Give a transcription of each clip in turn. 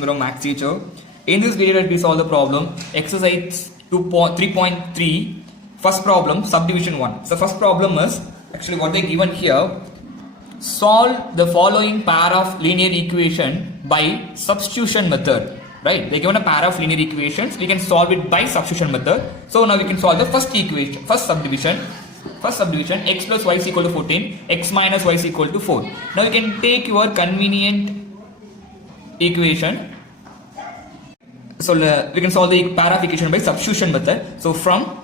Sundaram Maths teacher. In this video, let me solve the problem exercise 3.3. First problem, subdivision 1. So first problem is actually what they given here. Solve the following pair of linear equation by substitution method. Right? They given a pair of linear equations. We can solve it by substitution method. So now we can solve the first equation, first subdivision. First subdivision, x plus y is equal to 14, x minus y is equal to 4. Now you can take your convenient equation. So we can solve the pair of equation by substitution method. So from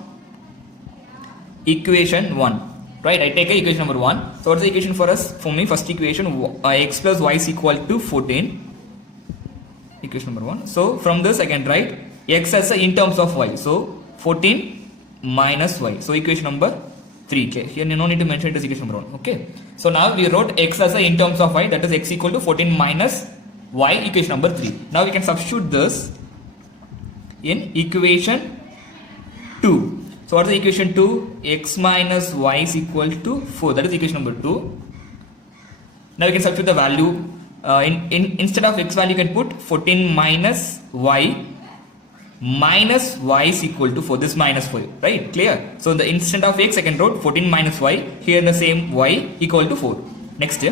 equation 1, right? I take a equation number 1. So what's the equation for us? For me, first equation, x plus y is equal to 14. Equation number 1. So from this I can write x as in terms of y. So 14 minus y. So equation number 3. Okay. Here no need to mention it as equation number 1. Okay. So now we wrote x as in terms of y, that is x equal to 14 minus y, equation number 3. Now we can substitute this in equation 2. So what is the equation 2? X minus y is equal to 4. That is equation number 2. Now we can substitute the value. Instead of x value, you can put 14 minus y is equal to 4. This minus 4, right? Clear? So in the instant of x, I can write 14 minus y. Here the same y equal to 4. Next,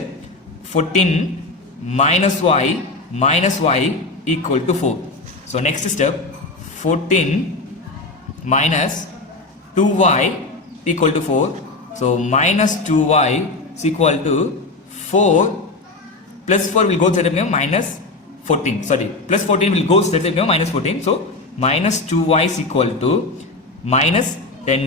14 minus y equal to 4. So next step, 14 minus 2y equal to 4. So minus 2y is equal to 4. Plus 4 will go to the minus 14. Sorry, plus 14 will go to the minus 14. So minus 2y is equal to minus 10.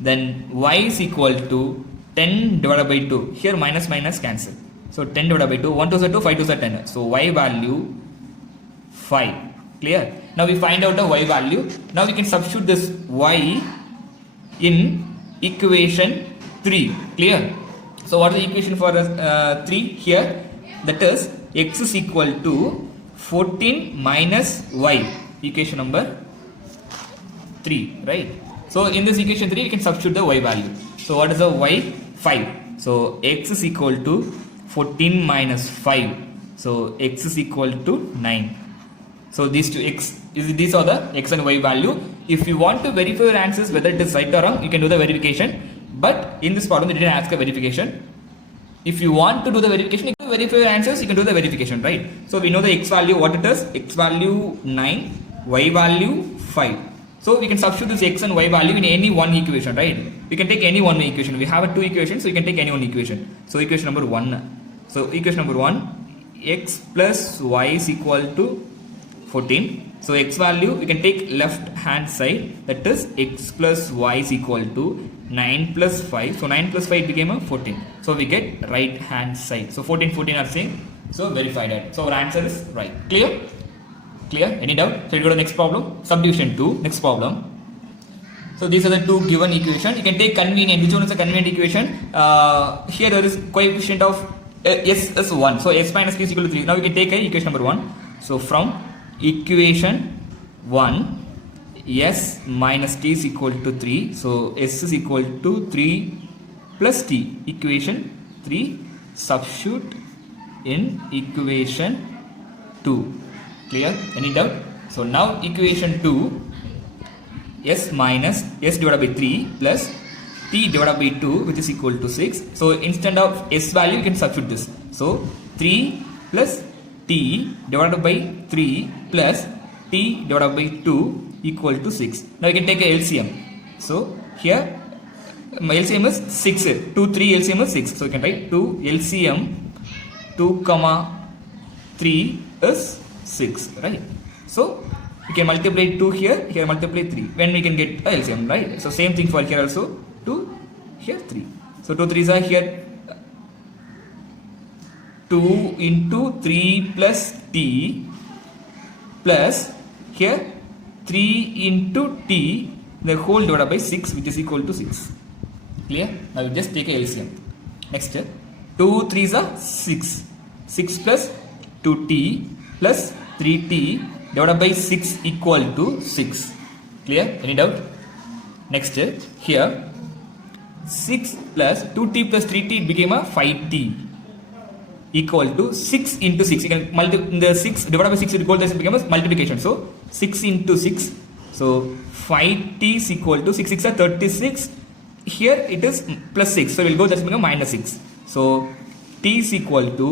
Then y is equal to 10 divided by 2. Here minus cancel. So 10 divided by 2. 1 to the 2, 5 to the 10. So y value 5. Clear? Now we find out the y value. Now we can substitute this y in equation 3. Clear? So what is the equation for 3 here? That is x is equal to 14 minus y. Equation number 3, right? So in this equation 3, we can substitute the y value. So what is the y? 5. So x is equal to 14 minus 5. So x is equal to 9. So these two these are the x and y value. If you want to verify your answers whether it is right or wrong, you can do the verification. But in this problem, they didn't ask a verification. If you want to do the verification, you can verify your answers, you can do the verification, right? So we know the x value, what it is? X value 9, y value 5. So we can substitute this x and y value in any one equation, right? We can take any one equation. We have two equations, so you can take any one equation. So equation number 1. So equation number 1, x plus y is equal to 14. So x value, we can take left hand side, that is x plus y is equal to 9 plus 5. So 9 plus 5 became a 14. So we get right hand side. So 14 are same. So verified it. So our answer is right. Clear? Clear? Any doubt? So we go to the next problem. Subdivision 2. Next problem. So these are the two given equation. You can take convenient. Which one is a convenient equation? Here there is coefficient of s is 1. So s minus p is equal to 3. Now we can take equation number 1. So from equation 1, s minus t is equal to 3. So s is equal to 3 plus t. Equation 3, substitute in equation 2. Clear? Any doubt? So now equation 2, s minus s divided by 3 plus t divided by 2, which is equal to 6. So instead of s value, you can substitute this. So 3 plus t divided by 3 plus t divided by 2 equal to 6. Now you can take a LCM. So here my LCM is 6. 2, 3 LCM is 6. So you can write 2 LCM 2, 3 is 6. Right? So you can multiply 2 here multiply 3. When we can get a LCM, right? So same thing for here also. 2, here 3. So 2 3s are here. 2 into 3 plus t plus here 3 into t the whole divided by 6, which is equal to 6. Clear? Now we just take a LCM. Next, 2 3s are 6. 6 plus 2t plus 3t divided by 6 equal to 6. Clear? Any doubt? Next, here 6 plus 2t plus 3t became a 5t equal to 6 into 6. You can multiply the 6 divided by 6 is equal to this becomes multiplication. So 6 into 6. So 5t is equal to 6 6 are 36. Here it is plus 6. So we'll go that's become minus 6. So t is equal to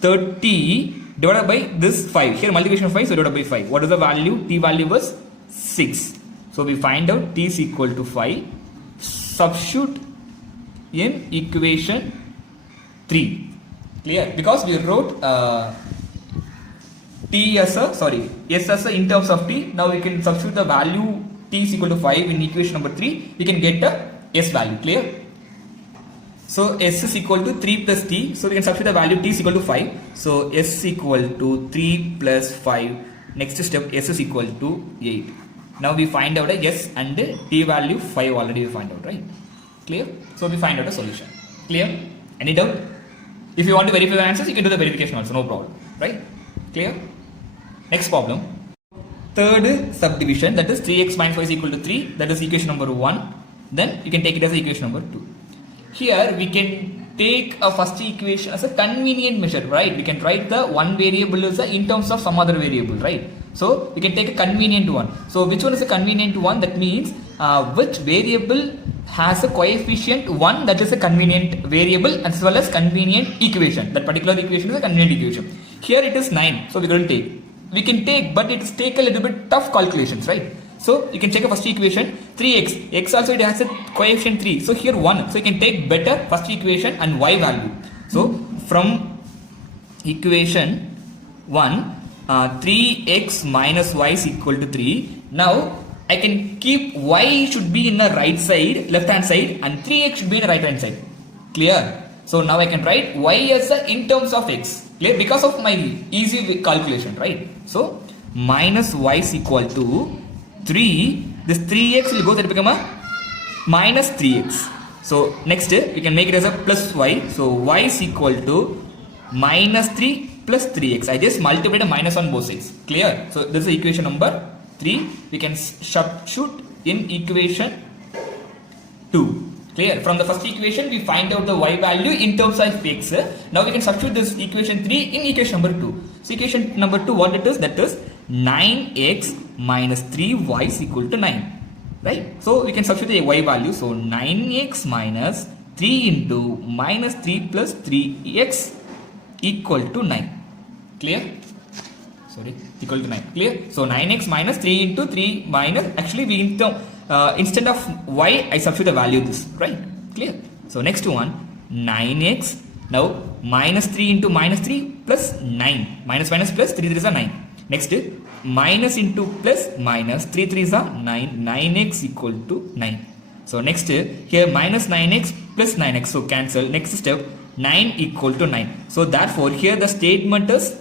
30 divided by this 5. Here multiplication of 5, so divided by 5. What is the value? T value was 6. So we find out t is equal to 5. Substitute in equation 3. Clear? Because we wrote t as a, s as a in terms of t. Now we can substitute the value t is equal to 5 in equation number 3. We can get the s value. Clear? So s is equal to 3 plus t. So we can substitute the value t is equal to 5. So s equal to 3 plus 5. Next step, s is equal to 8. Now we find out a s and t value 5 already we find out, right? Clear? So we find out a solution. Clear? Any doubt? If you want to verify the answers, you can do the verification also, no problem, right? Clear? Next problem. Third subdivision, that is 3x minus y is equal to 3. That is equation number 1. Then you can take it as equation number 2. Here we can take a first equation as a convenient measure, right? We can write the one variable as in terms of some other variable, right? So we can take a convenient one. So which one is a convenient one? That means which variable has a coefficient 1, that is a convenient variable as well as convenient equation. That particular equation is a convenient equation. Here it is 9, so we couldn't take. We can take, but it take a little bit tough calculations, right? So you can check a first equation 3x. X also it has a coefficient 3. So here 1. So you can take better first equation and y value. So from equation 1, 3x minus y is equal to 3. Now I can keep y should be in the right side, left hand side, and 3x should be in the right hand side. Clear? So now I can write y as a in terms of x. Clear? Because of my easy calculation, right? So minus y is equal to 3. This 3x will go that become a minus 3x. So next we can make it as a plus y. So y is equal to minus 3 plus 3x. I just multiplied a minus on both sides. Clear? So this is equation number 3. We can substitute in equation 2. Clear? From the first equation we find out the y value in terms of x. Now we can substitute this equation 3 in equation number 2. So equation number 2, what it is? That is 9x minus 3y is equal to 9. Right? So we can substitute the y value. So 9x minus 3 into minus 3 plus 3x equal to 9. Clear? Sorry, equal to 9. Clear? So 9x minus 3 into 3 minus, actually we instead of y I substitute the value this, right? Clear? So next one, 9x. Now minus 3 into minus 3 plus 9. Minus plus 3 3s are 9. Next minus into plus minus 3 3s are 9. 9x equal to 9. So next here minus 9x plus 9x. So cancel. Next step, 9 equal to 9. So therefore here the statement is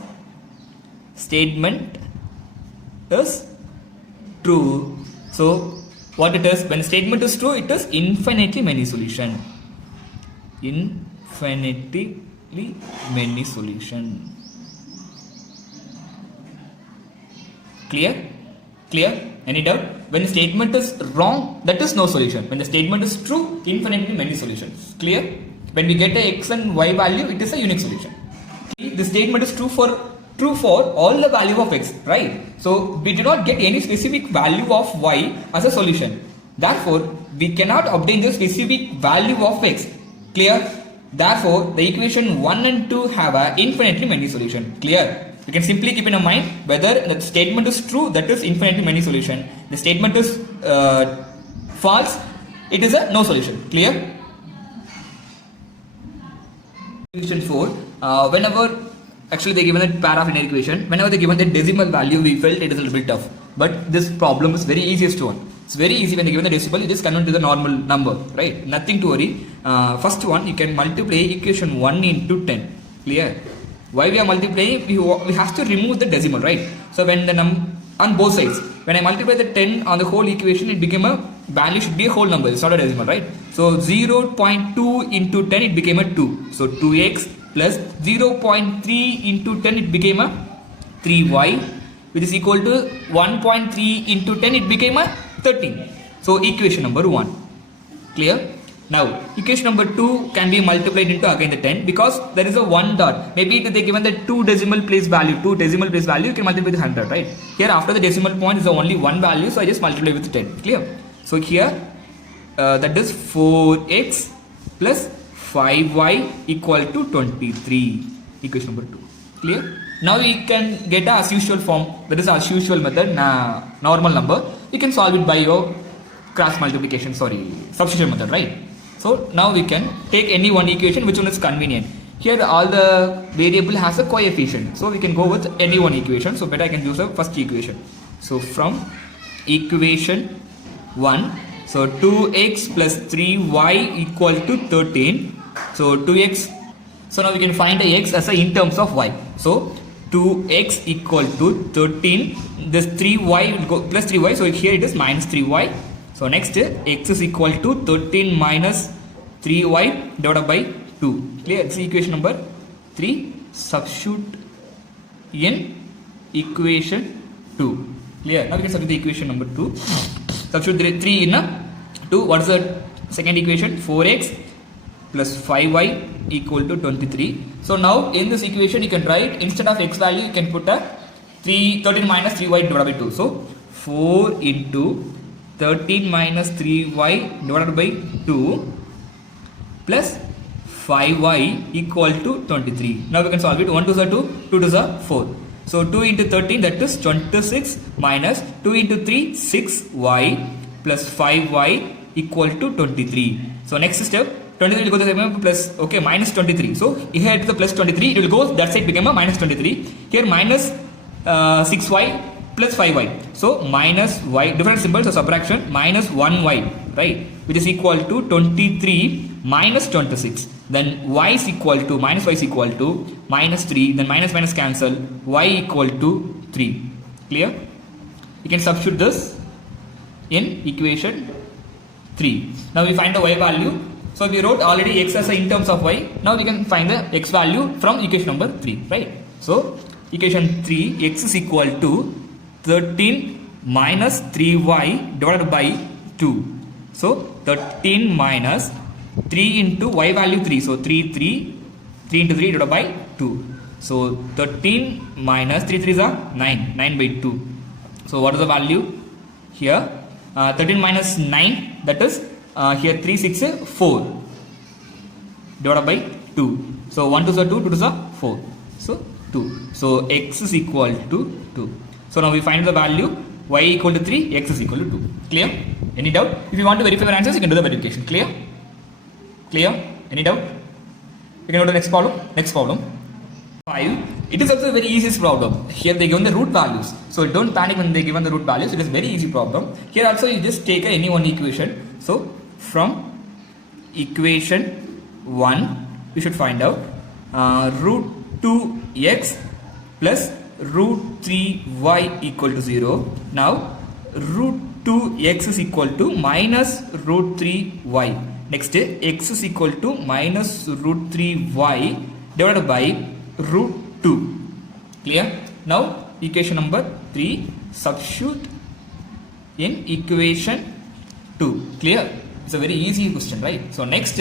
true. So what it is, when statement is true, it is infinitely many solution. Infinitely many solution. Clear? Clear? Any doubt? When the statement is wrong, that is no solution. When the statement is true, infinitely many solutions. Clear? When we get a x and y value, it is a unique solution. The statement is true for all the value of x, right? So we do not get any specific value of y as a solution. Therefore, we cannot obtain the specific value of x. Clear? Therefore, the equation 1 and 2 have a infinitely many solution. Clear? You can simply keep in mind whether the statement is true, that is infinitely many solution. The statement is false, it is a no solution. Clear? Equation 4. Whenever actually they given a pair of linear equation, whenever they given the decimal value, we felt it is a little bit tough. But this problem is very easiest one. It's very easy. When they given the decimal, you just convert to the normal number, right? Nothing to worry. First one, you can multiply equation 1 into 10. Clear? Why we are multiplying? We have to remove the decimal, right? So when the on both sides, when I multiply the 10 on the whole equation, it became a value should be a whole number. It's not a decimal, right? So 0.2 into 10, it became a 2. So 2x plus 0.3 into 10, it became a 3y, which is equal to 1.3 into 10, it became a 13. So equation number 1. Clear? Now, equation number 2 can be multiplied into again the 10 because there is a 1 dot. Maybe they given the 2 decimal place value, you can multiply with 100, right? Here after the decimal point is the only one value, so I just multiply with 10. Clear? So here that is 4x plus 5y equal to 23. Equation number 2. Clear? Now we can get a as usual form, that is as usual method, normal number. You can solve it by your cross multiplication, substitution method, right? So now we can take any one equation, which one is convenient. Here all the variable has a coefficient, so we can go with any one equation. So better I can use the first equation. So from equation 1, so 2x plus 3y equal to 13. So 2x, so now we can find the x as a in terms of y. So 2x equal to 13, this 3y will go plus 3y, so here it is minus 3y. So next x is equal to 13 minus 3y divided by 2. Clear? This is equation number 3. Substitute in equation 2. Clear? Now we can substitute the equation number 2. Substitute 3 in 2. What is the second equation? 4x plus 5y equal to 23. So now in this equation you can write, instead of x value you can put a 13 minus 3y divided by 2. So 4 into 13 minus 3y divided by 2 plus 5y equal to 23. Now we can solve it. 1 to the 2, 2 to the 4. So 2 into 13, that is 26, minus 2 into 3, 6y plus 5y equal to 23. So next step, 23 will go to the plus, okay, minus 23. So here it is a plus 23, it will go, that side become a minus 23. Here minus 6y plus 5y. So minus y, different symbols of subtraction, minus 1y, right, which is equal to 23 minus 26. Then y is equal to, minus y is equal to minus 3, then minus minus cancel, y equal to 3. Clear? You can substitute this in equation 3. Now we find the y value. So we wrote already x as a in terms of y. Now we can find the x value from equation number 3, right? So equation 3, x is equal to 13 minus 3y divided by 2. So 13 minus 3 into y value 3. So 3 into 3 divided by 2. So 13 minus 3 is a 9 by 2. So what is the value here? 13 minus 9, that is here 3 6 4 divided by 2. So 1 to the 2, 2 to the 4. So 2. So x is equal to 2. So now we find the value, y equal to 3, x is equal to 2. Clear? Any doubt? If you want to verify your answers, you can do the verification. Clear? Clear? Any doubt? You can go to the next problem. Next problem 5. It is also a very easiest problem. Here they given the root values. So don't panic when they given the root values. It is very easy problem. Here also you just take any one equation. So from equation 1, we should find out root 2x plus root 3y equal to 0. Now root 2x is equal to minus root 3y. Next x is equal to minus root 3y divided by root 2. Clear? Now equation number 3, substitute in equation 2. Clear? It's a very easy question, right? So next,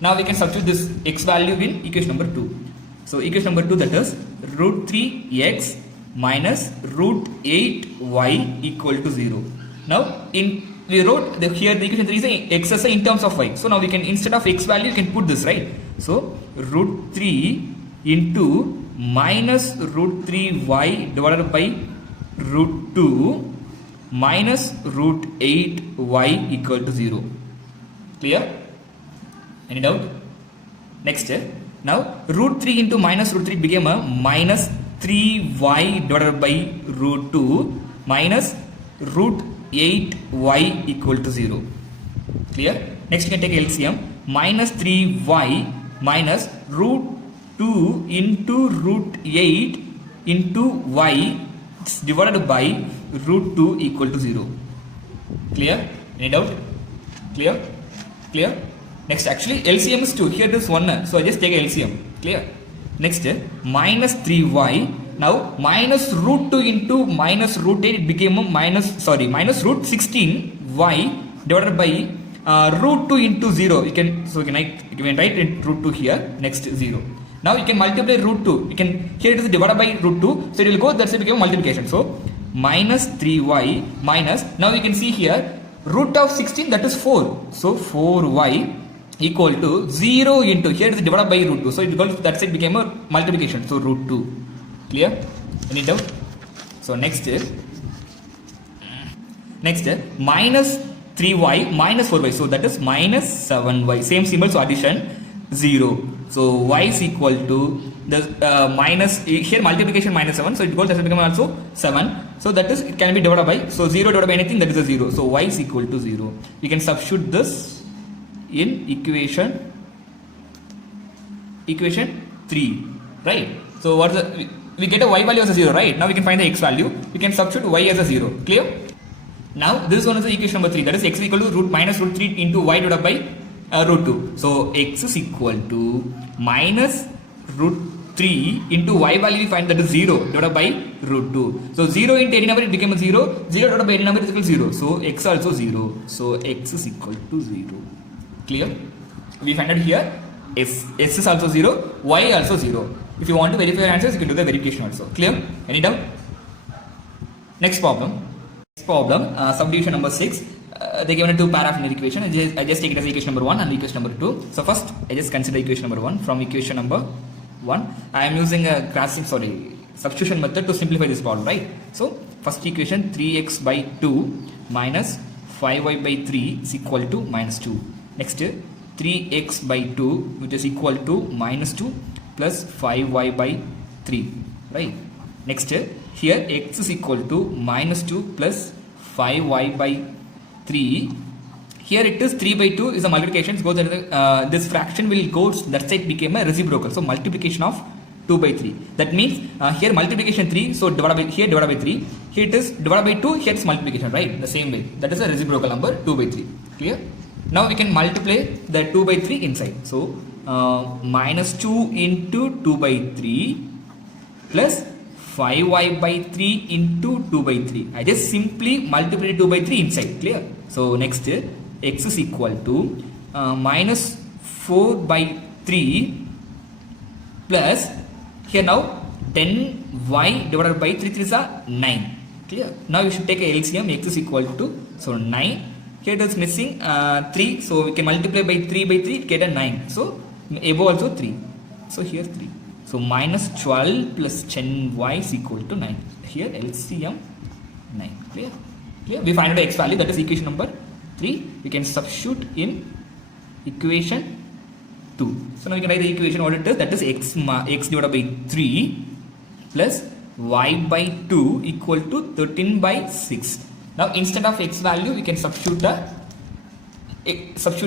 now we can substitute this x value in equation number 2. So equation number 2, that is root 3x minus root 8y equal to 0. Now we wrote here the equation 3 is x as a in terms of y. So now we can, instead of x value, you can put this, right? So root 3 into minus root 3y divided by root 2 minus root 8y equal to 0. Clear? Any doubt? Next, now root 3 into minus root 3 became a minus 3y divided by root 2 minus root 8y equal to 0. Clear? Next you can take LCM. Minus 3y minus root 2 into root 8 into y divided by root 2 equal to 0. Clear? Any doubt? Clear? Clear? Next, actually LCM is 2. Here it is 1. So I just take LCM. Clear? Next, minus 3y. Now minus root 2 into minus root 8, it became a minus root 16y divided by root 2 into 0. You can write it root 2 here, next 0. Now you can multiply root 2. Here it is divided by root 2, so it will go, that's it become multiplication. So minus 3y minus, now you can see here root of 16, that is 4. So 4y equal to 0 into, here it is divided by root 2, so it goes, that's it became a multiplication. So root 2. Clear? Any doubt? So next minus 3y minus 4y, so that is minus 7y, same symbol, so addition 0. So y is equal to the minus, here multiplication minus 7, so it goes, that will become also 7, so that is, it can be divided by, so 0 divided by anything, that is a 0. So y is equal to 0. We can substitute this in equation 3, right? So what is the, we get a y value as a 0, right? Now we can find the x value. We can substitute y as a 0. Clear? Now this one is the equation number 3. That is x is equal to minus root 3 into y divided by root 2. So x is equal to minus root 3 into y value we find, that is 0 divided by root 2. So 0 into any number it became a 0. 0 divided by any number is equal to 0. So x also 0. So x is equal to 0. Clear? We find out here s is also 0, y also 0. If you want to verify your answers, you can do the verification also. Clear? Any doubt? Next problem. Subdivision number 6. They given a two paragraph in the equation. I just take it as equation number 1 and equation number 2. So first, I just consider equation number 1. From equation number 1, I am using a substitution method to simplify this problem, right? So first equation, 3x by 2 minus 5y by 3 is equal to minus 2. Next, 3x by 2, which is equal to minus 2 plus 5y by 3, right? Next, here x is equal to minus 2 plus 5y by 3. Here it is 3 by 2 is a multiplication. So this fraction will go, that side became a reciprocal. So multiplication of 2 by 3. That means here multiplication 3, so divided by 3. Here it is divided by 2, here it's multiplication, right? The same way. That is a reciprocal number 2 by 3. Clear? Now we can multiply the 2 by 3 inside. So minus 2 into 2 by 3 plus 5y by 3 into 2 by 3. I just simply multiply 2 by 3 inside. Clear? So next, x is equal to minus 4 by 3 plus, here now 10y divided by 3 is a 9. Clear? Now you should take a LCM. X is equal to, so 9. Here it is missing 3, so we can multiply by 3 by 3, get a 9. So above also 3. So here 3. So minus 12 plus 10y is equal to 9. Here LCM 9. Clear? Clear? We find out the x value, that is equation number 3. We can substitute in equation 2. So now we can write the equation what it is, that is x divided by 3 plus y by 2 equal to 13 by 6. Now instead of x value, we can substitute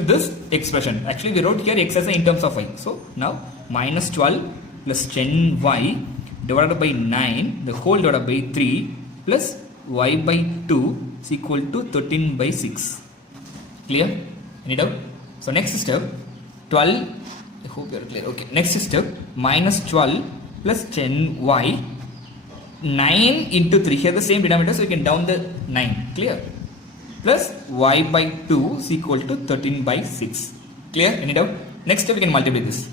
this expression. Actually we wrote here x as in terms of y. So now minus 12 plus 10y divided by 9, the whole divided by 3 plus y by 2 is equal to 13 by 6. Clear? Any doubt? So next step, 12, I hope you are clear. Okay, next step, minus 12 plus 10y, 9 into 3, here the same denominator, so you can down the 9. Clear? Plus y by 2 is equal to 13 by 6. Clear? Any doubt? Next step, we can multiply this.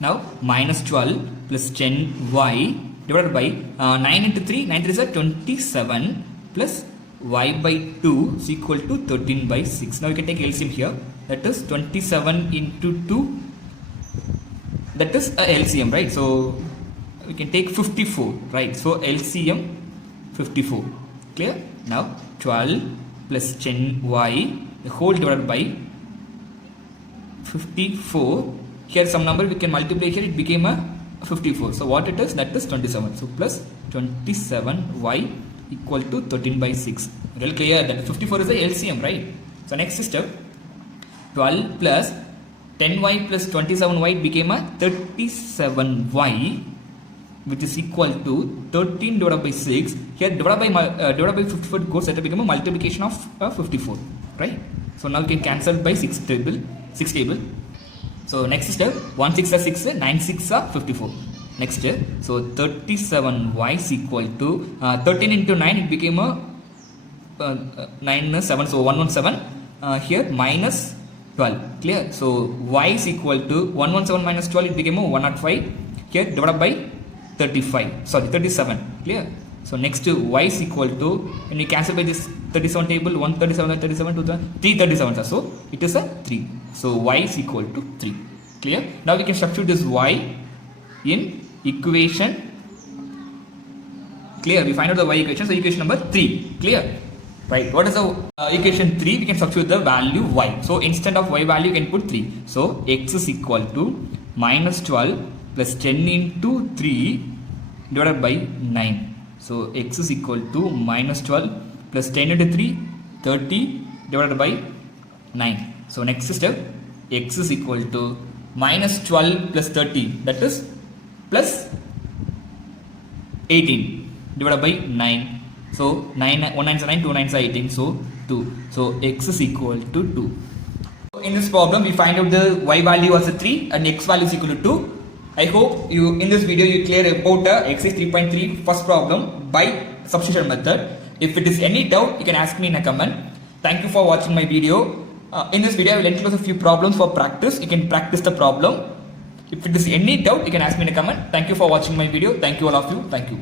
Now minus 12 plus 10y divided by 9 into 3, 9 3 is 27 plus y by 2 is equal to 13 by 6. Now you can take LCM here, that is 27 into 2, that is a LCM, right? So we can take 54, right? So LCM 54. Clear? Now 12 plus 10y, the whole divided by 54. Here some number we can multiply, here it became a 54. So what it is, that is 27. So plus 27y equal to 13 by 6. Well clear that 54 is the LCM, right? So next step, 12 plus 10y plus 27y became a 37y, which is equal to 13 divided by 6. Here divided by 54 goes, that will become a multiplication of 54, right? So now you can cancel by 6 table. So next step, 1 6 are 6, 9 6 are 54. Next step, so 37y is equal to 13 into 9, it became a 9 7, so 117. here minus 12. Clear? So y is equal to 117 minus 12, it became 105. Here divided by 37. Clear? So next y is equal to, when you cancel by this 37 table, 137 and 37 to the 337. So it is a 3. So y is equal to 3. Clear? Now we can substitute this y in equation. Clear? We find out the y equation. So equation number 3. Clear? Right. What is the equation 3? We can substitute the value y. So instead of y value, you can put 3. So x is equal to minus 12 plus 10 into 3 divided by 9. So x is equal to minus 12 plus 10 into 3, 30 divided by 9. So next step, x is equal to minus 12 plus 30, that is plus 18 divided by 9. So 9, 1 9 is 9, 2 9 is 18, so 2. So x is equal to 2. In this problem, we find out the y value as a 3 and x value is equal to 2. I hope you in this video you clear about exercise 3.3 first problem by substitution method. If it is any doubt, you can ask me in a comment. Thank you for watching my video. In this video, I will enclose a few problems for practice. You can practice the problem. If it is any doubt, you can ask me in a comment. Thank you for watching my video. Thank you all of you. Thank you.